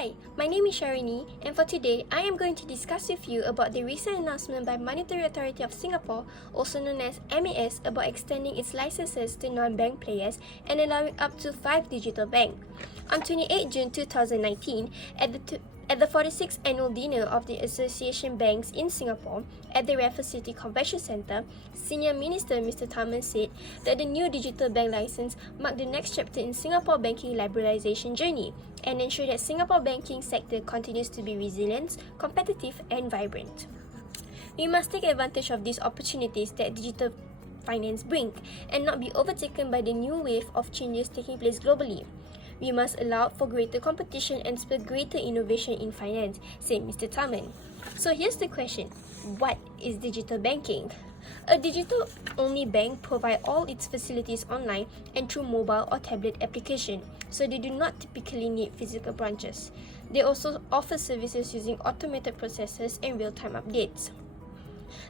Hi, my name is Sharini, and for today, I am going to discuss with you about the recent announcement by Monetary Authority of Singapore, also known as MAS, about extending its licenses to non-bank players and allowing up to 5 digital banks. On 28 June 2019, at the 46th annual dinner of the Association Banks in Singapore at the Raffles City Convention Centre, Senior Minister Mr. Tharman said that the new digital bank license marked the next chapter in Singapore banking liberalisation journey and ensure that Singapore banking sector continues to be resilient, competitive and vibrant. We must take advantage of these opportunities that digital finance bring and not be overtaken by the new wave of changes taking place globally. We must allow for greater competition and spur greater innovation in finance, said Mr. Tharman. So here's the question. What is digital banking? A digital-only bank provides all its facilities online and through mobile or tablet application, so they do not typically need physical branches. They also offer services using automated processes and real-time updates.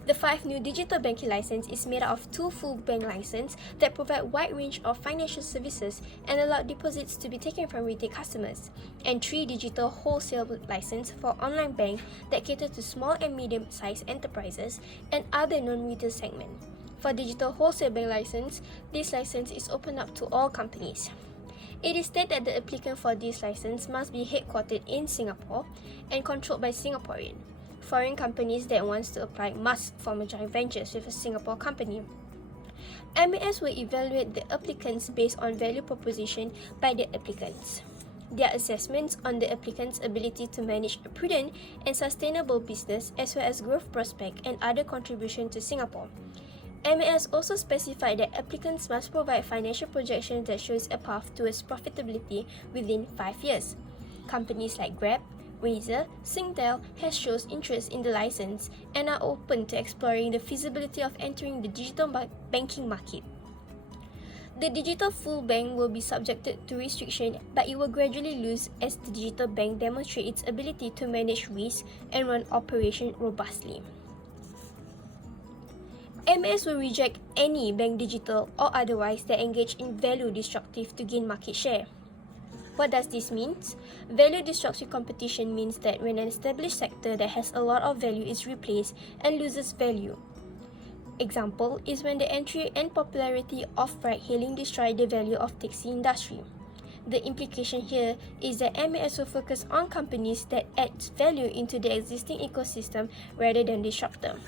The 5 new digital banking license is made up of 2 full bank licenses that provide a wide range of financial services and allow deposits to be taken from retail customers, and 3 digital wholesale licenses for online banks that cater to small and medium-sized enterprises and other non-retail segments. For digital wholesale bank license, this license is open up to all companies. It is stated that the applicant for this license must be headquartered in Singapore and controlled by Singaporeans. Foreign companies that want to apply must form a joint venture with a Singapore company. MAS will evaluate the applicants based on value proposition by the applicants, their assessments on the applicant's ability to manage a prudent and sustainable business as well as growth prospect and other contribution to Singapore. MAS also specified that applicants must provide financial projections that shows a path towards profitability within 5 years. Companies like Grab, Razer, Singtel has shown interest in the license and are open to exploring the feasibility of entering the digital banking market. The digital full bank will be subjected to restriction, but it will gradually lose as the digital bank demonstrates its ability to manage risk and run operations robustly. MAS will reject any bank digital or otherwise that engage in value destructive to gain market share. What does this mean? Value destructive competition means that when an established sector that has a lot of value is replaced and loses value. Example is when the entry and popularity of ride-hailing destroy the value of taxi industry. The implication here is that MAS will focus on companies that add value into the existing ecosystem rather than disrupt them.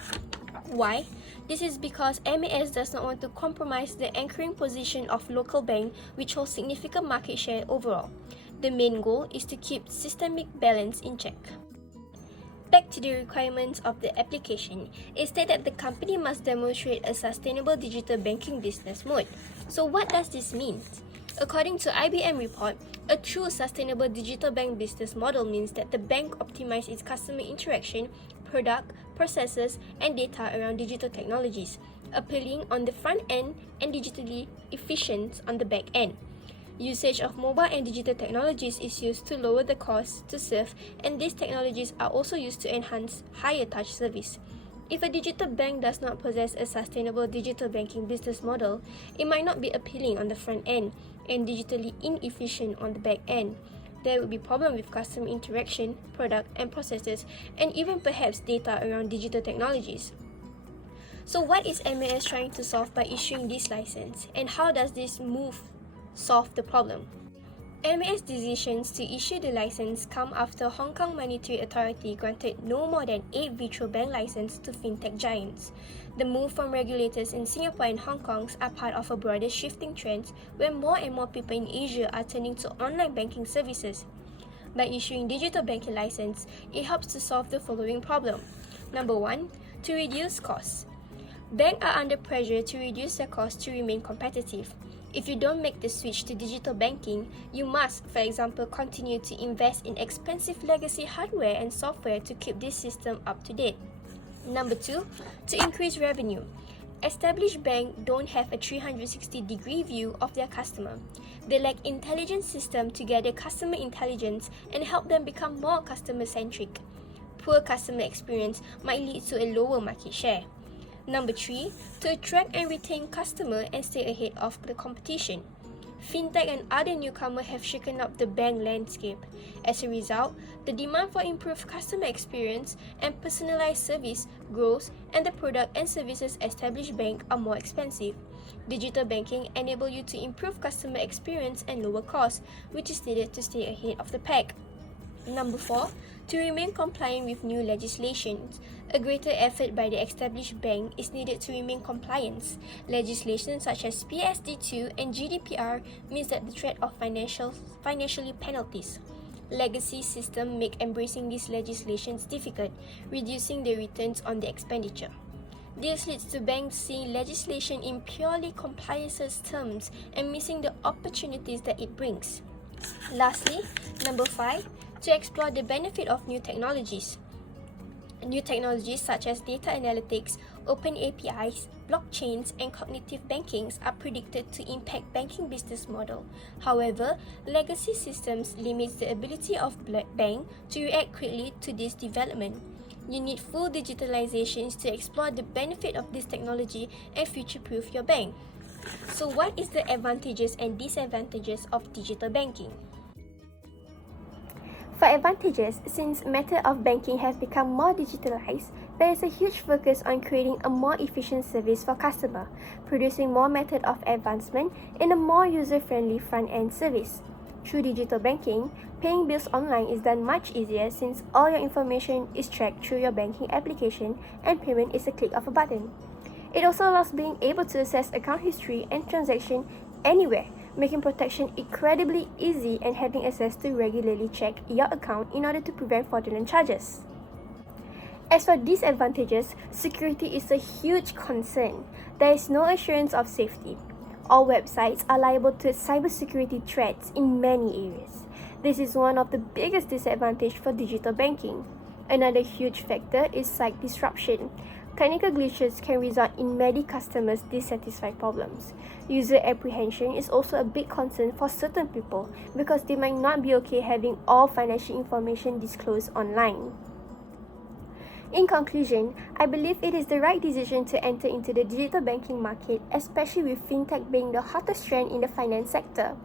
Why? This is because MAS does not want to compromise the anchoring position of local bank, which holds significant market share overall. The main goal is to keep systemic balance in check. Back to the requirements of the application, it states that the company must demonstrate a sustainable digital banking business mode. So what does this mean? According to IBM report, a true sustainable digital bank business model means that the bank optimizes its customer interaction, product, processes, and data around digital technologies, appealing on the front end and digitally efficient on the back end. Usage of mobile and digital technologies is used to lower the cost to serve, and these technologies are also used to enhance higher touch service. If a digital bank does not possess a sustainable digital banking business model, it might not be appealing on the front end and digitally inefficient on the back end. There will be problems with customer interaction, product and processes, and even perhaps data around digital technologies. So what is MAS trying to solve by issuing this license, and how does this move solve the problem? MAS decisions to issue the license come after Hong Kong Monetary Authority granted no more than 8 virtual bank licenses to fintech giants. The move from regulators in Singapore and Hong Kong are part of a broader shifting trend where more and more people in Asia are turning to online banking services. By issuing digital banking license, it helps to solve the following problem. Number 1, to reduce costs. Banks are under pressure to reduce their costs to remain competitive. If you don't make the switch to digital banking, you must, for example, continue to invest in expensive legacy hardware and software to keep this system up to date. Number 2, to increase revenue. Established banks don't have a 360-degree view of their customer. They lack intelligent systems to gather customer intelligence and help them become more customer-centric. Poor customer experience might lead to a lower market share. Number 3, to attract and retain customers and stay ahead of the competition. Fintech and other newcomers have shaken up the bank landscape. As a result, the demand for improved customer experience and personalized service grows, and the product and services established banks are more expensive. Digital banking enables you to improve customer experience and lower costs, which is needed to stay ahead of the pack. Number 4, to remain compliant with new legislations. A greater effort by the established bank is needed to remain compliant. Legislation such as PSD2 and GDPR means that the threat of financially penalties. Legacy systems make embracing these legislations difficult, reducing the returns on the expenditure. This leads to banks seeing legislation in purely compliance terms and missing the opportunities that it brings. Lastly, number 5, to explore the benefit of new technologies. New technologies such as data analytics, open APIs, blockchains, and cognitive banking are predicted to impact banking business model. However, legacy systems limits the ability of bank to react quickly to this development. You need full digitalizations to explore the benefit of this technology and future-proof your bank. So what is the advantages and disadvantages of digital banking? For advantages, since methods of banking have become more digitalized, there is a huge focus on creating a more efficient service for customers, producing more methods of advancement in a more user-friendly front-end service. Through digital banking, paying bills online is done much easier since all your information is tracked through your banking application and payment is a click of a button. It also allows being able to access account history and transaction anywhere, making protection incredibly easy and having access to regularly check your account in order to prevent fraudulent charges. As for disadvantages, security is a huge concern. There is no assurance of safety. All websites are liable to cybersecurity threats in many areas. This is one of the biggest disadvantages for digital banking. Another huge factor is site disruption. Technical glitches can result in many customers' dissatisfied problems. User apprehension is also a big concern for certain people because they might not be okay having all financial information disclosed online. In conclusion, I believe it is the right decision to enter into the digital banking market, especially with fintech being the hottest trend in the finance sector.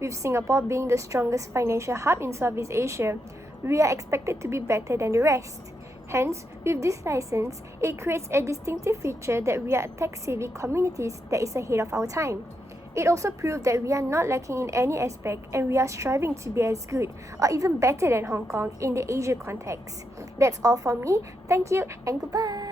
With Singapore being the strongest financial hub in Southeast Asia, we are expected to be better than the rest. Hence, with this license, it creates a distinctive feature that we are a tech-savvy communities that is ahead of our time. It also proved that we are not lacking in any aspect and we are striving to be as good or even better than Hong Kong in the Asia context. That's all from me. Thank you and goodbye.